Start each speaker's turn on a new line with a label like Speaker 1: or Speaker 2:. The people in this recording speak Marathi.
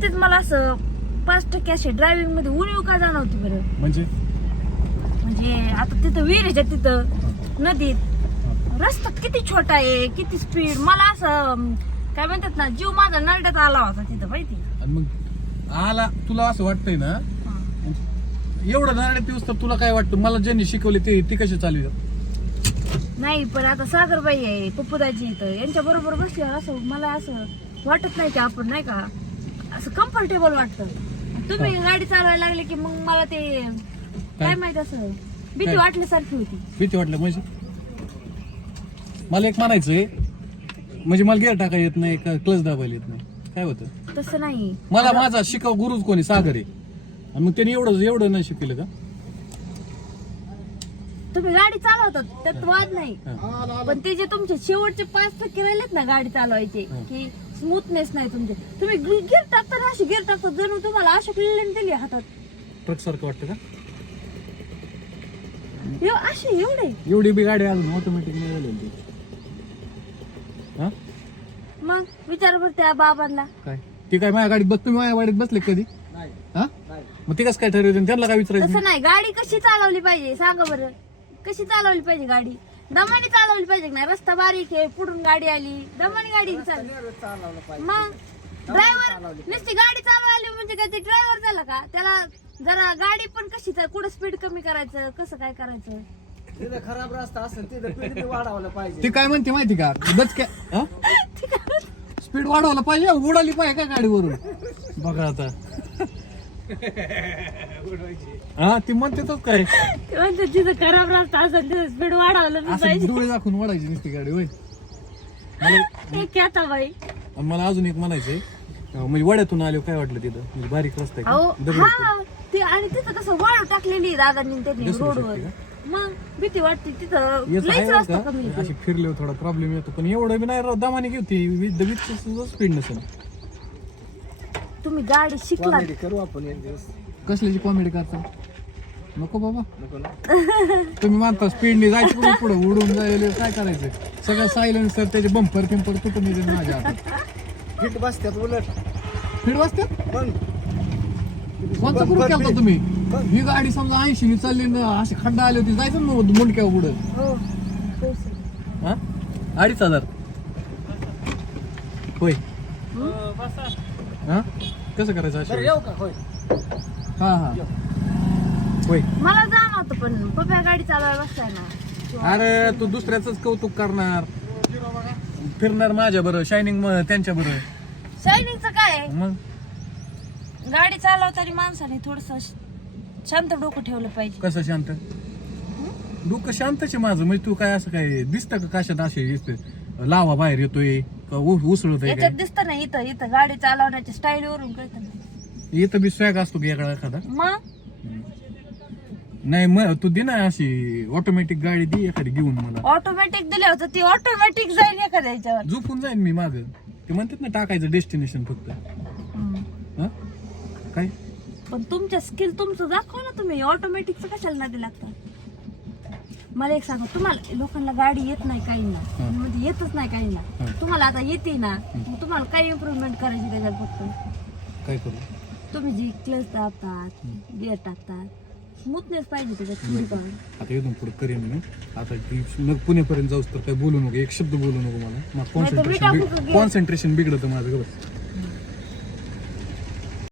Speaker 1: रस्त्यात मला असं पाच टक्के असे ड्रायव्हिंगमध्ये उणीव का जाणवती बरं?
Speaker 2: म्हणजे?
Speaker 1: म्हणजे आता तिथं विहिरीच्या तिथं नदीत. रस्ता किती छोटा आहे किती स्पीड मला असं काय म्हणतात ना जीव माझा नरड्यात आला होता तिथं माहिती
Speaker 2: आणि मग आला तुला असं वाटतंय ना? एवढं नारळ्यात दिवस तर तुला काय वाटतं? मला ज्यांनी शिकवले ते ती कशी चालू
Speaker 1: नाही पण आता सागरबाई आहे पप्पूदाची इथं. यांच्या बरोबर बसल्यावर असं मला असं वाटत नाही की आपण नाही का? असं कम्फर्टेबल वाटतं. तुम्ही गाडी चालवायला लागले की मग मला ते काय माहीत असं? भीती? वाटल्यासारखी होती.
Speaker 2: भीती वाटलं. म्हणजे मला एक म्हणायचंय म्हणजे मला गिअर टाकायला येत नाही का क्लच दाबायला येत नाही. काय होतं?
Speaker 1: तसं नाही.
Speaker 2: मला माझा शिकाव गुरुच कोणी सागर आहे. आणि मग त्यांनी एवढं एवढं नाही शिकवलं का?
Speaker 1: तुम्ही गाडी चालवतात त्यात वाद नाही. पण ते जे तुमचे शेवटचे पाच टक्के राहिलेत ना गाडी चालवायचे. की स्मूथनेस नाही तुमचे. तुम्ही गिअर टाकताना अशी गिअर टाकतात जणू तुम्हाला अशोक लेन दिली हातात.
Speaker 2: ट्रक सारखं वाटतं का?
Speaker 1: एव- अशी एवढे.
Speaker 2: एवढी बी गाडी अजून ऑटोमॅटिक नाही झालेली ती. हा?
Speaker 1: मग विचार बरं त्या बाबांना.
Speaker 2: काय? ती काय माझ्या गाडीत बस तुम्ही माझ्या गाडीत बसले का कधी हा? मग ती कसं काय ठरवते? त्यांना काय विचारायचं?
Speaker 1: तसं नाही गाडी कशी चालवली पाहिजे? सांगा बरं. कशी चालवली पाहिजे गाडी? दमाने चालवली पाहिजे का नाही? रस्ता बारीक आहे पुढून गाडी आली. दमाने गाडी चालली. मग ड्रायव्हर नुसती गाडी चालवायला म्हणजे काय? ते ड्रायव्हर झाला का? त्याला जरा गाडी पण कशी चाल- कुठं स्पीड कमी करायचं? कसं काय करायचं?
Speaker 3: तिथं खराब रस्ता असेल तिथं पिढी वाढवलं पाहिजे.
Speaker 2: ती काय म्हणते माहिती का? बस काय स्पीड वाढवलं पाहिजे उडाली पाहिजे का गाडीवरून? बघा आता. हा ती म्हणते तर काय.
Speaker 1: ते म्हणते तिथं खराब रस्ता असेल तिथं स्पीड वाढवलं
Speaker 2: असं
Speaker 1: पाहिजे.
Speaker 2: डोळे दाखवून वाढायची नुसती गाडी होय. मला
Speaker 1: हे क्या बाई.
Speaker 2: मला अजून एक म्हणायचंय. अं, म्हणजे वड्यातून आलो काय वाटलं तिथं? म्हणजे बारीक रस्ता आहे
Speaker 1: अहो
Speaker 2: का? दगड
Speaker 1: हा ते आणि तिथं कसं वाळू टाकलेली आहे दादांनी त्यांनी
Speaker 2: घसरू
Speaker 1: रोडवर.
Speaker 2: शकते
Speaker 1: मग भीती वाटते तिथं
Speaker 2: येत
Speaker 1: लईच
Speaker 2: आहे
Speaker 1: रस्ता
Speaker 2: बरं
Speaker 1: कमी
Speaker 2: का
Speaker 1: येतो.
Speaker 2: अशी फिरले थोडा प्रॉब्लेम येतो पण एवढं बी नाही राव, दमाने घेते विथ विथ स्पीड नसेल.
Speaker 1: तुम्ही गाडी शिकला.
Speaker 3: कॉमेडी करू आपण एक दिवस.
Speaker 2: कसल्याची कॉमेडी करता? नको बाबा.
Speaker 3: नको ना.
Speaker 2: तुम्ही मानता स्पीडने जायचं पुढे पुढे उडून जायला काय करायचं? सगळं सायलेन्स सर त्याचे बंपर पिंपर तुटून येते माझ्या हातात?
Speaker 3: फिट बसत्यात उलट.
Speaker 2: फिर वाजते
Speaker 3: पण.
Speaker 2: कोणता ग्रुप केलता तुम्ही? ही गाडी समजा ऐंशी नि चालली ना असे खड्डा आले होते जायचं ना मुंडक्या पुढे.
Speaker 1: हो.
Speaker 2: हा? अडीच हजार. होय. हा? कसं करायचं
Speaker 3: बरं
Speaker 2: अशा
Speaker 3: येऊ का? होय.
Speaker 2: हा हा. होय.
Speaker 1: मला जाणवतं पण. पप्या गाडी चालवायला बसताय ना.
Speaker 2: अरे तू दुसऱ्याच कौतुक करणार. फिरणार माझ्या बरं शायनिंग त्यांच्या बरं.
Speaker 1: शायनिंगचं काय? आहे?
Speaker 2: मग?
Speaker 1: गाडी चालवताना माणसाने थोडस शांत डोकं ठेवलं पाहिजे.
Speaker 2: कसं शांत? डोकं शांतच आहे माझं. म्हणजे तू काय असं काय दिसतं का कशात असे दिसतं लावा बाहेर येतोय का उसळत आहे
Speaker 1: याच्यात
Speaker 2: काय
Speaker 1: दिसत ना इथं इथं गाडी चालवण्याच्या स्टाईल वरून कळतं
Speaker 2: इथं बी स्वॅग असतो की एखादा एखादा?
Speaker 1: मग?
Speaker 2: नाही मग तू दे ना अशी ऑटोमॅटिक गाडी दे एखादी घेऊन मला.
Speaker 1: ऑटोमॅटिक दिले होतं ती ऑटोमॅटिक जाईल एखाद्या याच्यावर.
Speaker 2: झोपून जाईन मी माग. ते म्हणतात ना टाकायचं डेस्टिनेशन फक्त.
Speaker 1: हम्म.
Speaker 2: हा? काय?
Speaker 1: पण तुमच्या स्किल तुमचं दाखवा ना तुम्ही ऑटोमॅटिकचं कशाला नादी लागतं मला एक सांगा तुम्हाला लोकांना गाडी येत नाही काहींना. म्हणजे येतच नाही काहींना. तुम्हाला आता येते ना मग तुम्हाला काय इम्प्रूव्हमेंट करायची त्याच्यात फक्त?
Speaker 2: काय करू?
Speaker 1: तुम्ही जी क्लच दाबतात गिअर टाकतात स्मूथनेस पाहिजे त्याच्यात.
Speaker 2: आता इथून पुढे करेन मी. आता मग पुण्यापर्यंत जाऊस तर काय बोलू नको एक शब्द बोलू नको मला. कॉन्सन्ट्रेशन? कॉन्सन्ट्रेशन बिघडतं माझं बस.